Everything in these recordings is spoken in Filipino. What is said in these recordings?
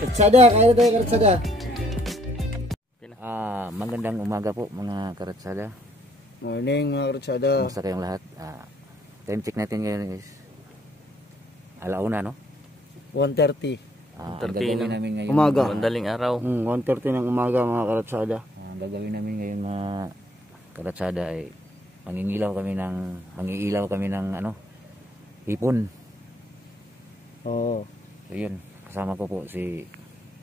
Katsada, kaya tayo katsada. Magandang umaga po mga karatsada. Morning mga katsada. Kumusta kayong lahat? Time check natin ngayon is alauna, no? 1:30. Ang gagawin namin ngayon umaga. Madaling araw. 1:30 ng umaga mga karatsada. Ang gagawin namin ngayon mga karatsada ay mangingilaw kami ng ano, hipon. Oo. So yun, kasama ko po si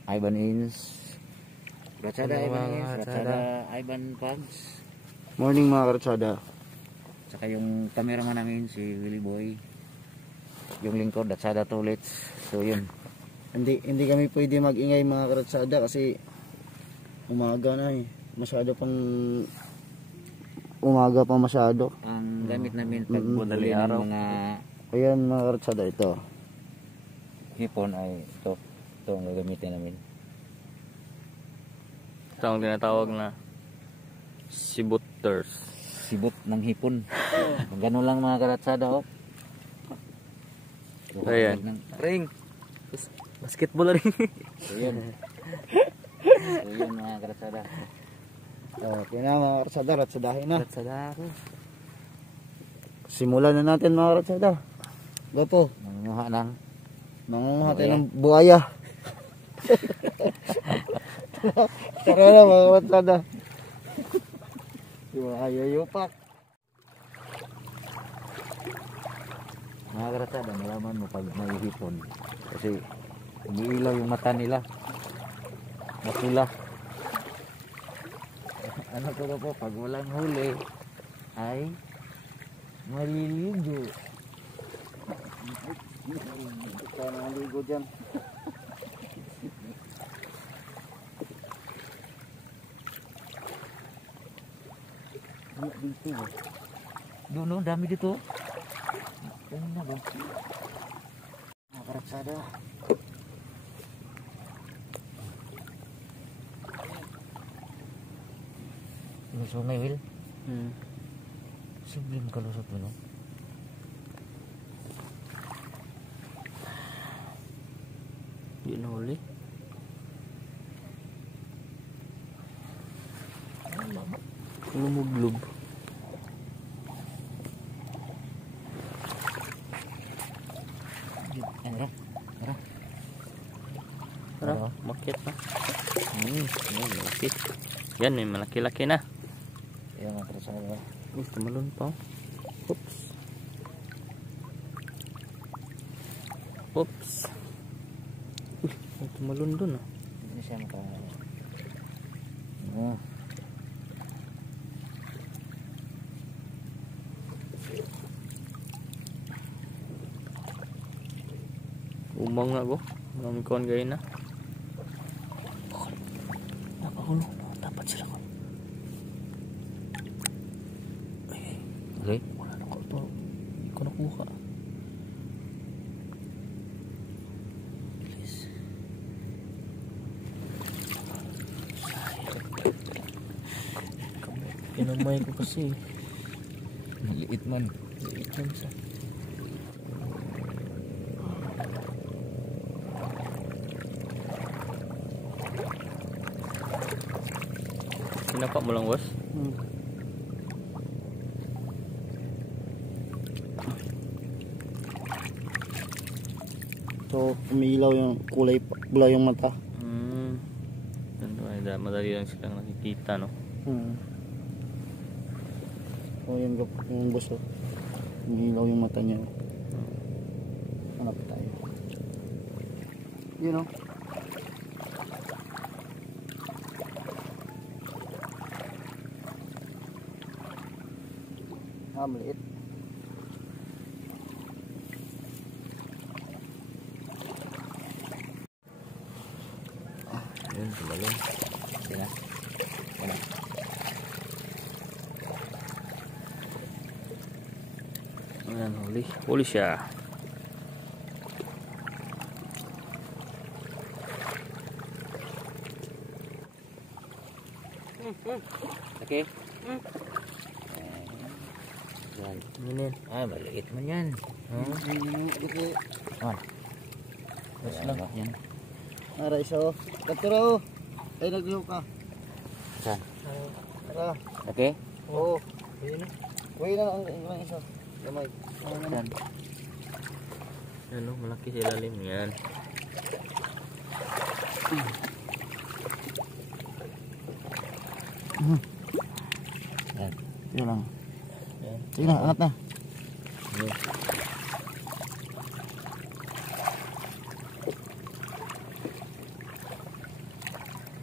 Ivan Ins. Karatsada Ivan Ins, karatsada Ivan Pags. Morning mga karatsada. Saka yung cameraman namin si Willie Boy. Yung lingkod, Karatsada Toilets. So yun. Hindi kami pwede mag-ingay mga karatsada kasi umaga na eh. Masyado pang umaga pa masyado. Ang gamit namin pag madaling araw. Mga Ayan mga karatsada, ito. hipon ay ito ang gagamitin namin. Ito ang tinatawag na sibuters. Sibot ng hipon. Ganun lang mga karatsada, oh. Ayan. Ring. Basketball ring. So yun. So yun mga karatsada. Okay na mga karatsada, ratsadahin na. Karatsada ako. Simulan na natin mga karatsada. Go po. Manguha ng Mangunguha tayo ng buhaya. Tara na mga karatsada. Buhaya yupak. mga karatsada, malaman mo pag may hipon. Kasi umiilaw yung mata nila. Masula. Ano ko po, pag walang huli ay maliligo. Kaya naligo dyan. Dito. Doon, no, dami dito. Ayun na ba? Mga karatsada. Yung sungay, Will. Simple makalusot mo, no? Yun na huli. Lumuglob. Tara, makit na. Malaki. Yan, may malaki-laki na. Ayan mga karatsada. Tumalon pa. Oops. Oops. Uy, may tumalon dun ah. Hindi siya maka... Oh. Umang nga ko. Marami ko ang gayin na. Napahulog na. Dapat sila ko. Okay. Wala na ko ito. Hindi ko nakuha. Bilis. Pinamay ko kasi. Maliit man. Liit lang siya. Sinapa mo lang, boss? So, umiilaw yung kulay pula yung mata. Madali lang silang nakikita, no? So, yung boss, oh. Umiilaw yung mata niya. Hanap tayo. You know? Maliit. Ayun, tumalon. Yan. Yan. Ayan, huli. Huli siya. Okay. Yan. Ano yan? Maliit man yan. Okay. Mas lang yan. Ara isa oh. Katira oh. Ay nagluho ka. Saan? Tara. Okay? Oo. Ayun na. Uy na ang isa. Gamay. Saan? Ano, malaki sa ilalim yan. Yan. Sige lang. Yan. Sige na, angat na. Yan.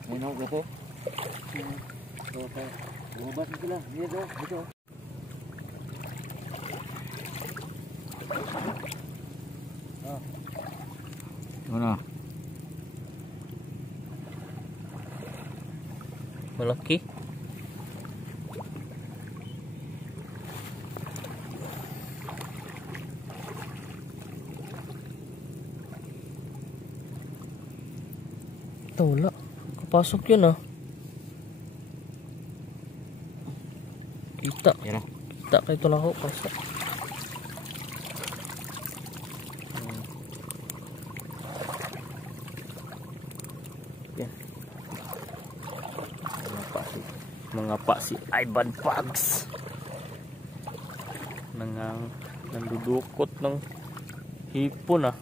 Ayun o, gato. Okay. Lumabas na sila. Dito, dito. Ano? Malaki. Ito wala. Kapasok yun ah. Kita. Yan o. Kita kayo ito lang ako. Pasok. Yan. Mga pa si Ivan Pugs. Nandudukot ng hipon ah.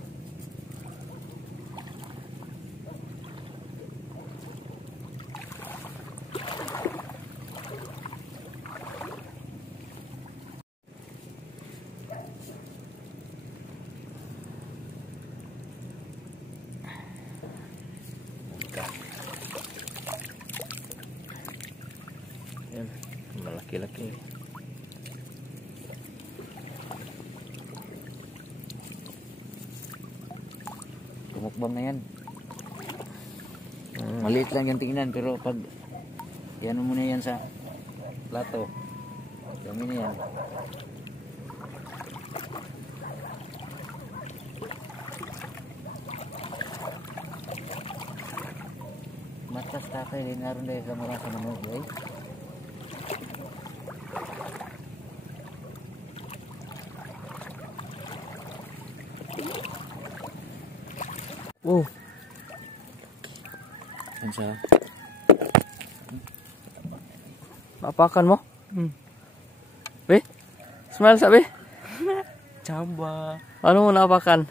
Yan, malaki-laki. Tumukbang na yan. Maliit lang yung tingnan pero pag yan mo na yan sa plato. Dami na yan. Matas tatay din naroon dahil sa mura sa manok eh. Oh, Yan siya. napakan mo? Be? Smile sabi? Chamba. Ano mo napakan?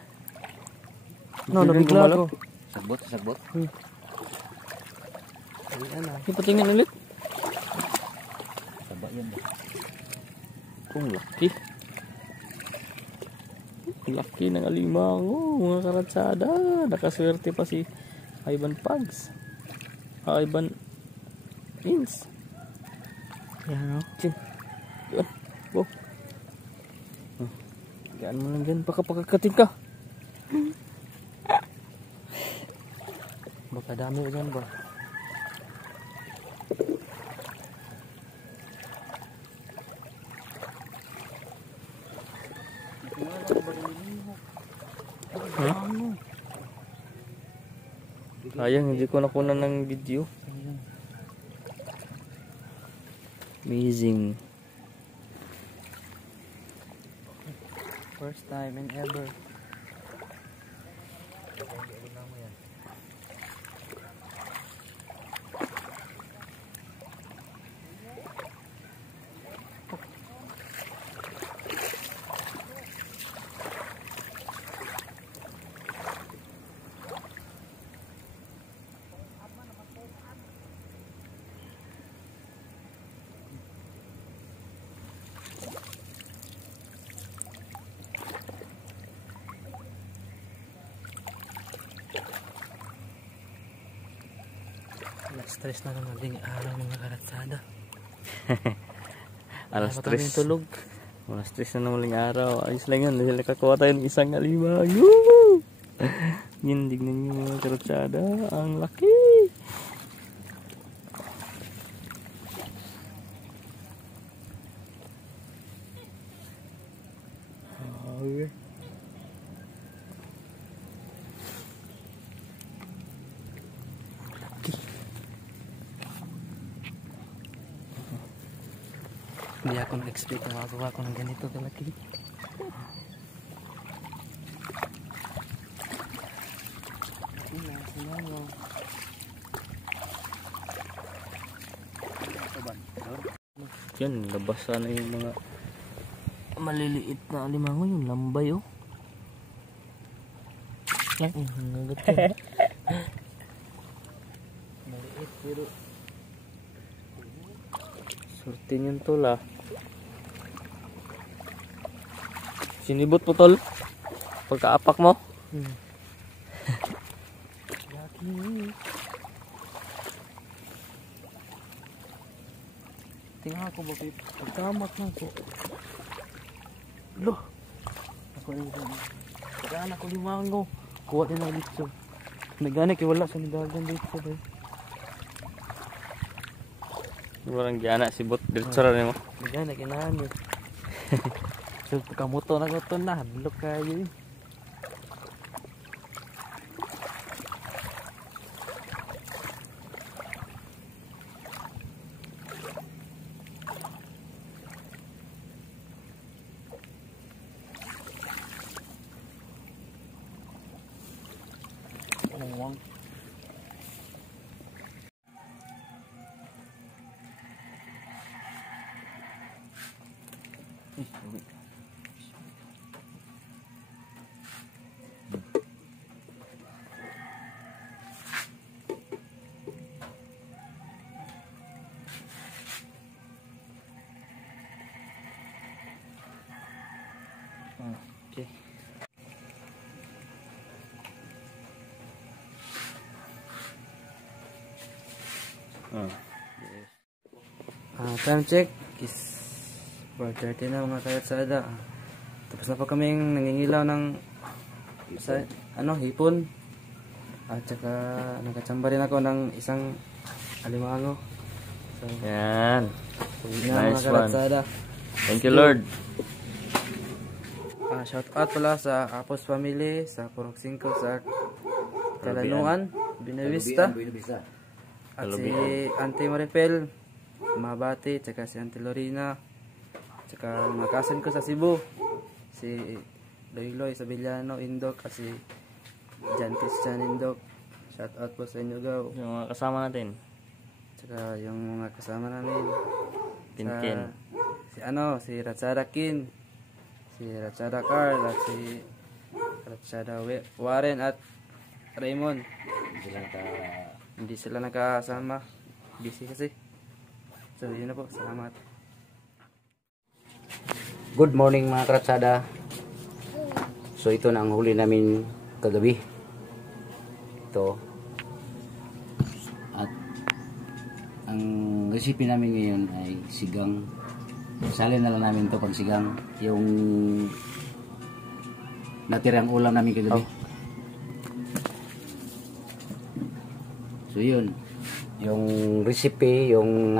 No, nabigla ako. Sagbot, sagbot. Ipatingin ulit. Saba yan ba? Kung laki. Laki ng alimango, mga karatsada. Nakaswerte pa si Ivan Pugs. Ivan Ins. Yan o. Chin. Yan. Go. Gaan mo lang dyan. Baka pakakating ka. Baka dami dyan ba? Sayang, hindi ko nakuha ng video. Amazing. First time and ever. Na-stress na naman din araw mga karatsada. Alas Wala pa kaming 3. tulog. Alas 3 na naman yung araw. Ayos lang yan. Dahil nakakuha tayo ng isang alimango. Woo! Yan, tignan nyo mga karatsada. Ang laki. Okay. Hindi ako nag-expect na magawa ko ng ganito kalaki. Yan, labasan na yung mga maliliit na alimango, yung lambay oh. Yan, nagat yun. Maliit pero sorte niyan tol ah. Sinibot mo tol pagkaapak mo. Tingnan ko bakit pagkamak na ko. Loh. Ako rin ko. Pagkaan ako limango. Kuha din ang litso. Nagana kay wala sa nidagan dito ba. Walang giana si bot dito ra nimo. Nagana kay nani. So pagkamoto na ko to na hadlok kayo. Uang. Okay. Time check is 4:30 na mga kayatsada. Tapos na pa kaming nangingilaw ng hipon. At saka nagkatsamba rin ako ng isang alimango. So, Yan. nice Nice one. kayatsada. Thank you Lord. Shout out pala sa Apos family sa Purok 5 sa Kalanuan, Binavista. At si Auntie Maripel, Mabati, tsaka si Auntie Lorina, tsaka mga kasan ko sa Cebu, si Loyloy Sabillano Indok, at si Jantis Chan Indok. Shout out po sa inyo gaw. Yung mga kasama natin. Tsaka yung mga kasama namin. Kinkin. Si Ratsada Kin, si Ratsada Carl, at si Ratsada Warren at Raymond. Hindi sila nakasama. Busy kasi. So yun na po. Salamat. Good morning mga karatsada. So ito na ang huli namin kagabi. Ito. At ang recipe namin ngayon ay sigang. Salin na lang namin ito pag sigang. Yung natirang ulam namin kagabi. So yun. Yung recipe, yung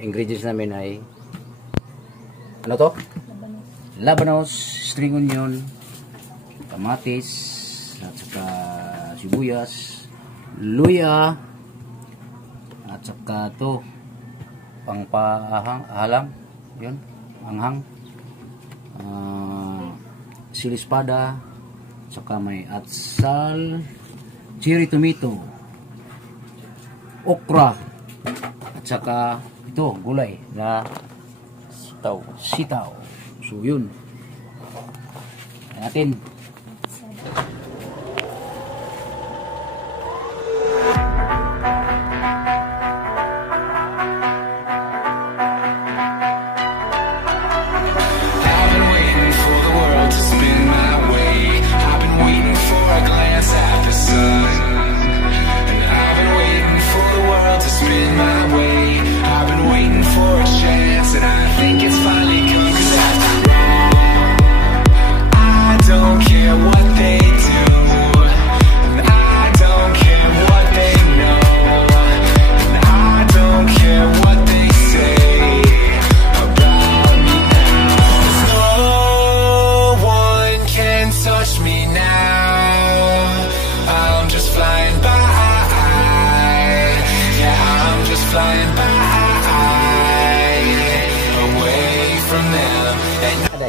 ingredients namin ay ano to? Labanos, string onion, kamatis, at saka sibuyas, luya, at saka to pangpahalang, yun, anghang, sili espada, saka may atsal, cherry tomato, okra, at saka ito gulay na sitaw. So yun natin.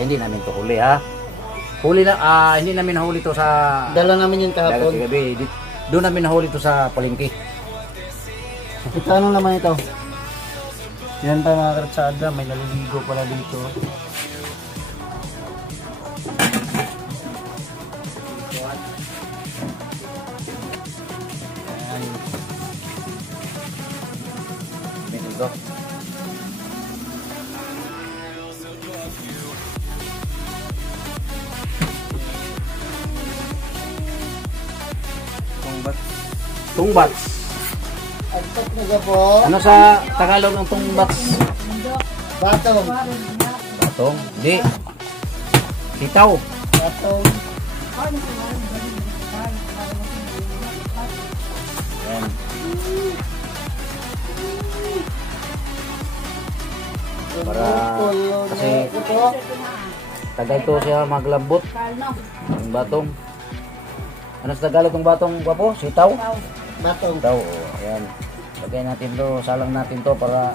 Hindi namin to huli ha. Huli na, hindi namin nahuli to sa... Dala namin yung kahapon. Gabi. Doon namin nahuli to sa palengke. Ito anong naman ito? Yan pa mga karatsada, may naliligo pala dito. Dito. Tungbats. Agtok na po. Ano sa Tagalog ng tungbats? Batong. Batong? Hindi. Sitaw. Batong. Ayan. Para kasi tagal to siya maglambot. Yung batong. Ano sa Tagalog ng batong, gwapo? Sitaw? Batong. Sitaw. Oh, ayan. Lagay natin to, salang natin to para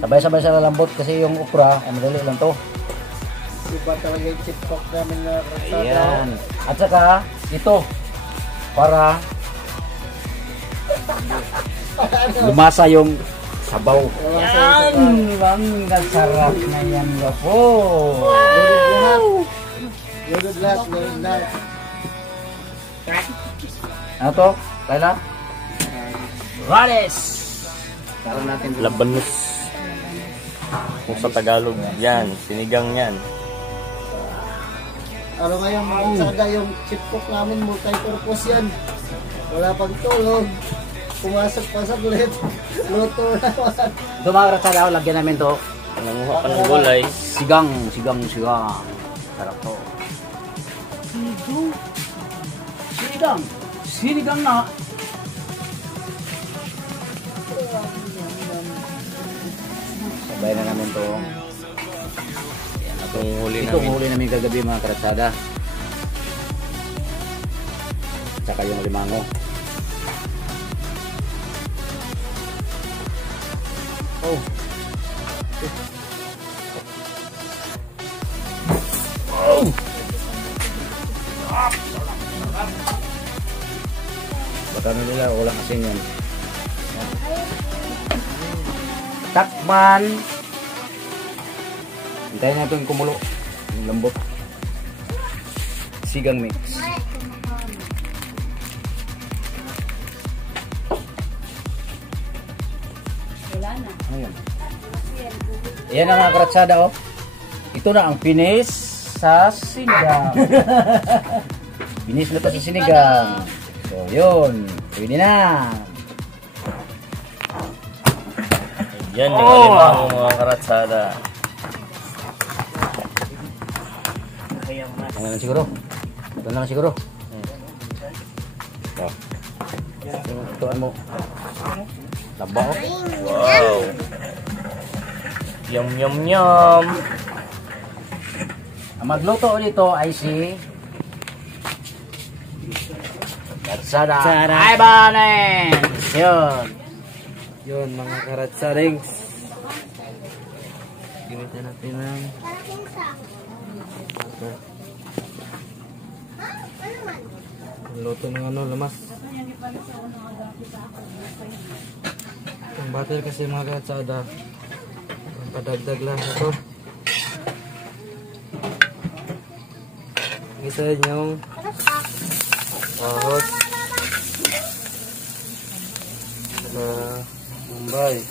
sabay-sabay sa lambot kasi yung okra, ay madali lang to. Iba talaga yung chipcock namin na karatsada. Ayan. At saka, ito, para lumasa yung sabaw. Yan! Ang sarap na yan, gwapo. Lulod lahat. Ano to? Kaya Rales! Karoon natin dito. Labanos. Kung sa Tagalog, yan. Sinigang yan. Ano ngayon mga karatsada, yung chipcock namin multi-purpose yan. Wala pang tulog. Pumasok pa sa ulit. Luto naman. Ito mga karatsada, lagyan namin to. Nanguha pa ng gulay. Sigang. Sarap to. Sinigang na. Sabay na namin to. Itong huli Ito namin. huli namin kagabi mga karatsada. Tsaka yung limango. Oh. Oh. Baka nila ulang asin yan. Takman. Hintayin natin kumulo. Yung lambot. Sigang mix. Ayan. Ayan ang mga karatsada, oh. Ito na ang finish sa sinigang. Finish na to sa sinigang. So, yun. Pwede na. Yan yung alimango mga karatsada. Ano na siguro? Ito na lang siguro. Ituan mo. Laba, oh. Wow. Yum yum yum. Ang magluto dito ay si Karatsada. Ay, banen! Yun. Yun mga karatsadings. Gamitin natin ng luto ng ano, lamas. Ang batil kasi mga karatsada. Padagdag lang ito. Isa yung ahot. Mumbai.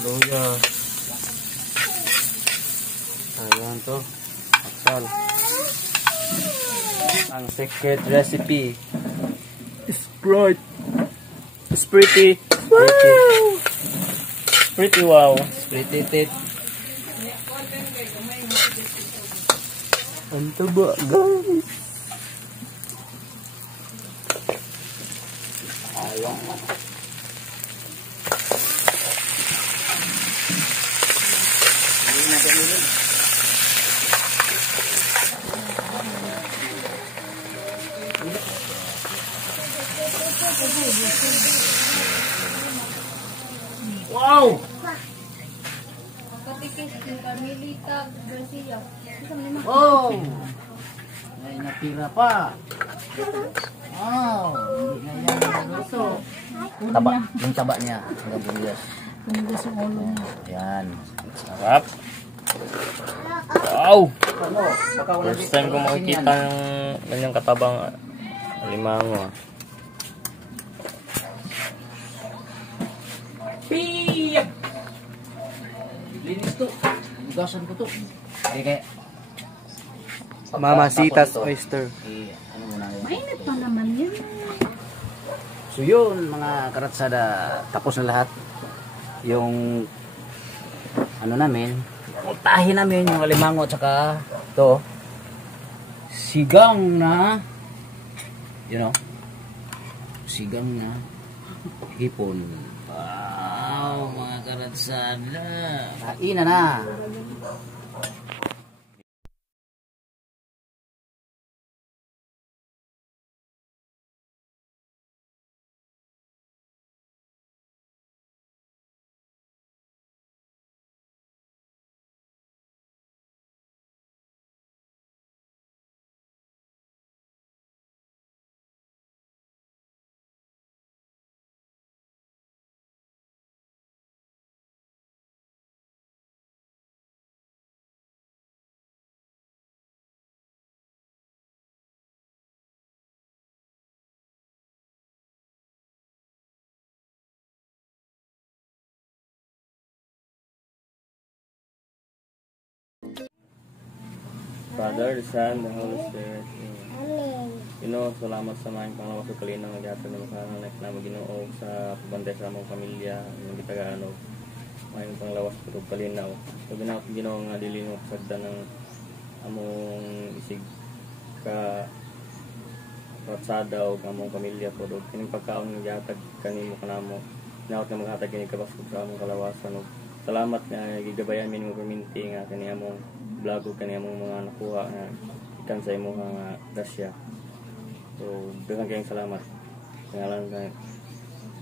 Luya. Ayan to. Aksal. Ang secret recipe. Sprite. It's pretty. Pretty wow. Pretty tit. Ang taba, guys. Wow! Marquez, Camille, Tag, Garcia. Oh! Ay, natira pa. Oh, hindi na yan luso. Taba, yung taba niya. Hanggang bumigas. Bumigas yung ulo niya. Yan. Sarap. Wow! First time ko makikita ng ganyang katabang alimango. Piyap! Linis to. Bugasan ko to. Okay, kaya. Mamasitas oyster. Ano muna yun? Mainit pa naman yun. So yun mga karatsada, tapos na lahat yung ano namin, utahin namin yung alimango at saka ito sigang na sigang na hipon. Wow mga karatsada, kain na. Father, the Son, the Holy Spirit. Salamat sa mga panglawas sa kalinang naghatag ng makahanak na Ginoo sa pagbantay sa among pamilya, ng gitagaano. May panglawas sa kalinaw. Sabi na Ginoo nga dili mo sagda ng among isig ka ratsada o among pamilya po. Kining pagkaon ng gihatag kanimo kanamo. Naot na maghatag kini kabaskog sa among kalawasan. Salamat nga gigabayan mi mo perminti nga kani among vlog o kani among mga nakuha nga ikan sa imo nga grasya. So, daghang kayong salamat. Ngalan ng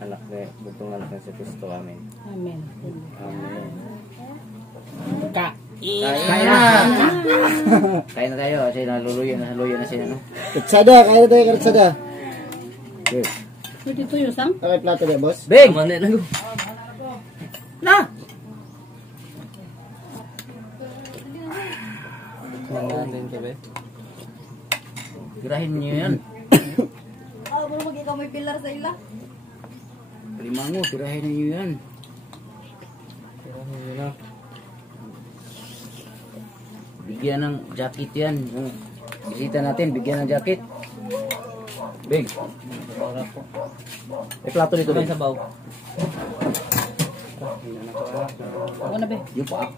anak ni bugtong anak ni Kristo. Amen. Amen. Amen. Kain na. Kain na tayo kasi naluluyan na siya, no? Katsada, kaya tayo katsada. Pwede ito yung sang? Okay, plato niya, boss. Big! Na! Girahin niyo yan. Pero mag ikaw may pilar sa ila. Limango, girahin niyo yan. Bigyan ng jacket yan. Yung bisita natin, bigyan ng jacket. Big. May plato dito. May sabaw. Ako na be. Yung pa.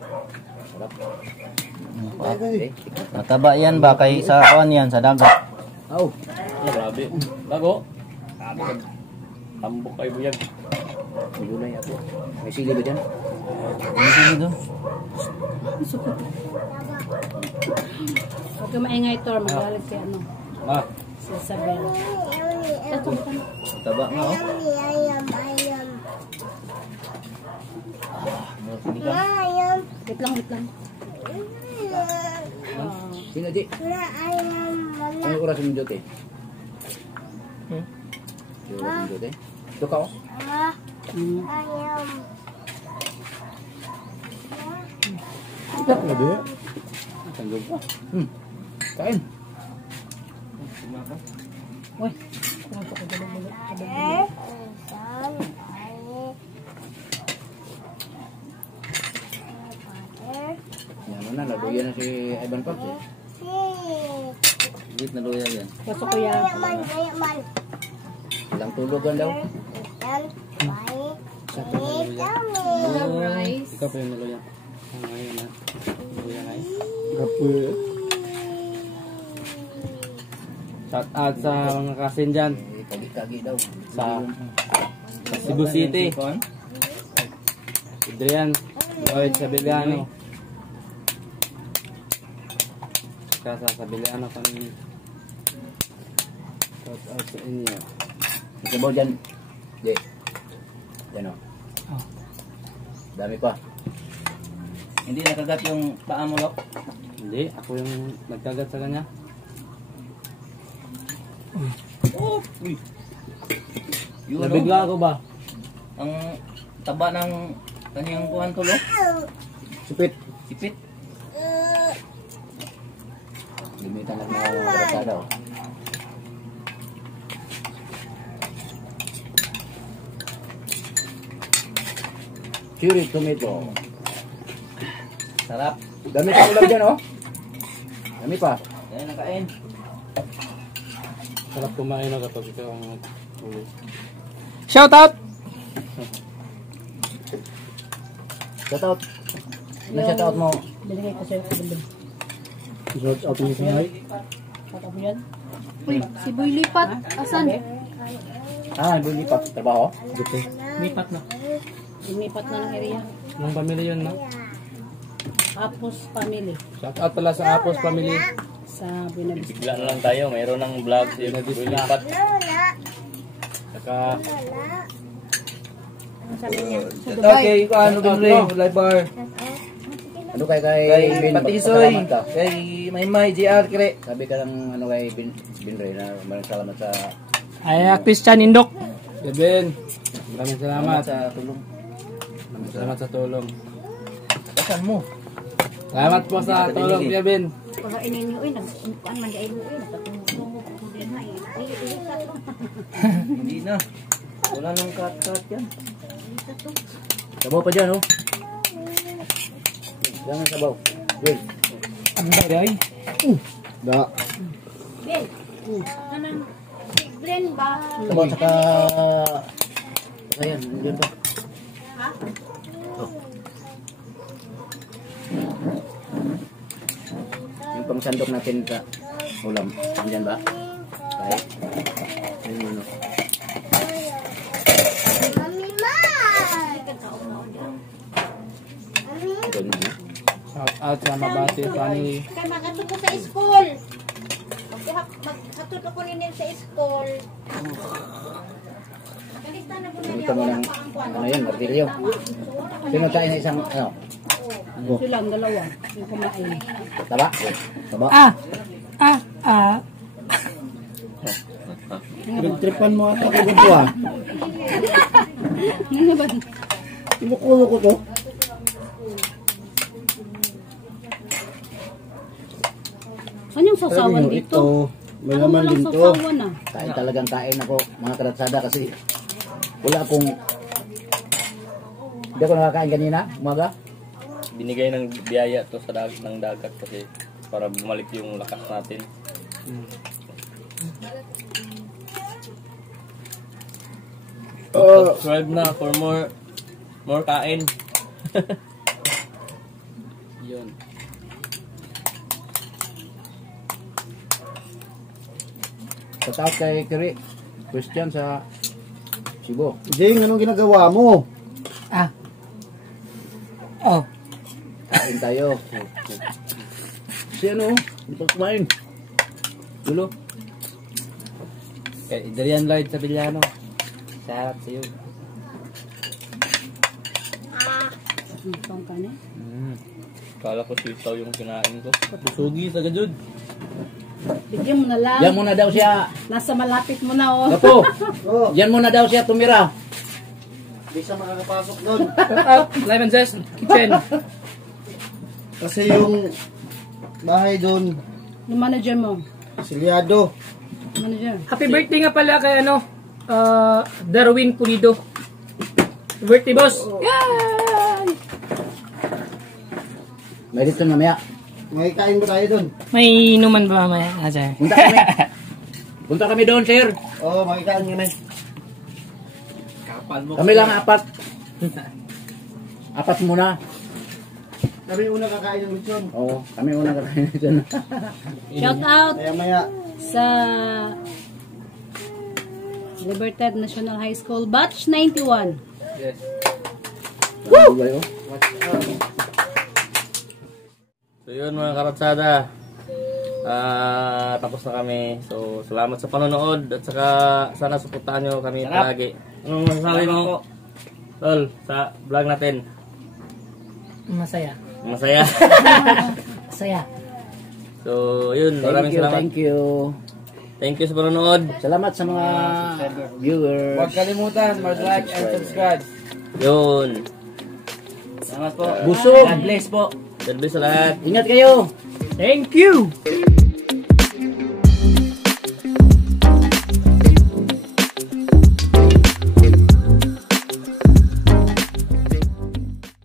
Mataba yan ba kay sa awan yan sa dagat. Oh. Grabe. Bago. Tambok kay buyag. May gulay ako. May sili ba dyan? Ano sino doon? Huwag ka maingay ito. Magalit si ano. Ah. Si Isabel. Taba nga oh. Wait lang, wait lang. Sino di? Ano oras yung jote? Yung oras yung jote? Ito ka oh. Itak na din. Tanggol pa. Kain. Uy. Yan na, naluya na si Ivan Pops eh. Git na luya yan. Pasok ko yan. Ilang tulogan daw. Love rice. Ikaw pa yung naluya. Ngayon na. Naluya guys. Gapo. Shout out sa mga kasin dyan. Kagi-kagi daw. Sa Cebu City. Adrian. Lloyd Sabeliano. Sa Sabeliano kami. Shout out sa inyo. Isabaw dyan. Di. Yan o. Dami pa. Hindi nakagat yung paa mo, Lok? Hindi, ako yung nagkagat sa kanya. Uy. Yung Nabigla ako ba? ang taba ng kanyang kuhan to, Lok? Sipit. Sipit. Limitan lang na mga katsada. Oh. Cherry tomato. Sarap. Dami pa ulam dyan, oh. Dami pa. Yan nakain. Sarap kumain na kapag ikaw ang huli. Shout out! Shout out. Ano shout out mo? Binigay ko sa'yo kabundong. Shout out mo sa ngay. Kata mo yan? Uy, si Boy Lipat. Asan? Ah, buli pa. Trabaho? Lipat na. Lumipat na ng area. Anong pamilya yun, no? Apos family. Shout out pala sa Apos family. Sa Buenavista. Bigla na lang tayo, mayroon ng vlog si Lipat. Saka, Ano sabi niya? Sa Dubai. Okay, ano Binre, live bar. Ano kay Kay Bin? Patisoy, Salamat ka. kay Maymay, JR, kire. Sabi ka lang ano kay Bin Ray na maraming salamat sa Ay, Christian Indok. Kevin, maraming salamat. sa tulong. Maraming salamat sa tulong. Saan mo? Salamat po sa tulong, Kevin. Pagkainin niyo, uy, nagkuhan man dahil mo, uy, nagkatungtungog ko din na, eh. Hindi na. Wala nang cut-cut yan. Sabaw pa dyan, oh. Jangan sabaw. Wait. Ang bagay. Da. Ben, kanang blend ba? Sabaw saka ayan, diyan pa. Ha? Yung pangsandok natin sa ulam. Diyan ba? Right. Ayun ano. Doon na. Shout out sa Mabati family. Kaya magkatuto sa school. Magkatuto ko rin sa school. Kalista na po na Ito mo ng ano yun, martilyo. Sino tayo na isang ano? Silang dalawa. Yung kumain. Taba? Taba? Trip-tripan mo ata ko dito ah. Ano ba? Ibukulo ko to. Saan yung sasawan dito? May Ako laman walang din to. sasawan ah. Kain talagang kain ako mga karatsada kasi wala akong hindi ako nakakain kanina, umaga. Binigay ng biyaya to sa ng dagat kasi para bumalik yung lakas natin. Subscribe na for more kain. Yun. Shout out kay Kiri. Christian sa Cebu. Jing, anong ginagawa mo? Kain tayo. Si ano, hindi pa kumain. Dulo. Kay Adrian Lloyd sa Villano. Sarap sa iyo. Itong ka na. Kala ko sitaw yung kinain ko. Sugi sa gajud. Bigyan mo na lang. Yan muna daw siya. Nasa malapit mo na oh. Gapo. Yan muna daw siya tumira. Hindi siya makakapasok doon. Live and Zest, kitchen. Kasi yung bahay doon, Yung manager mo. silyado. Manager. Happy birthday nga pala kay ano, Darwin Pulido. Birthday boss. May dito mamaya. May kain mo tayo doon. May inuman ba may sir? Punta kami. Punta kami doon, sir. Oo, makikain kami. Kami lang apat. Apat muna. Kami una kakain ng lechon. Oo, kami una kakain dyan. Shout out Maya-maya. sa Libertad National High School Batch 91. Yes. Woo! So yun mga karatsada. Tapos na kami. So salamat sa panonood at saka sana suportahan nyo kami palagi. Anong masasabi mo? Tol, sa vlog natin. Masaya. Masaya. Saya. So, yun. Maraming salamat. Thank you. Thank you sa panonood. Salamat sa mga viewers. Huwag kalimutan, mag-like and subscribe. Yun. Salamat po. Busog. God bless po. God bless sa lahat. Ingat kayo. Thank you!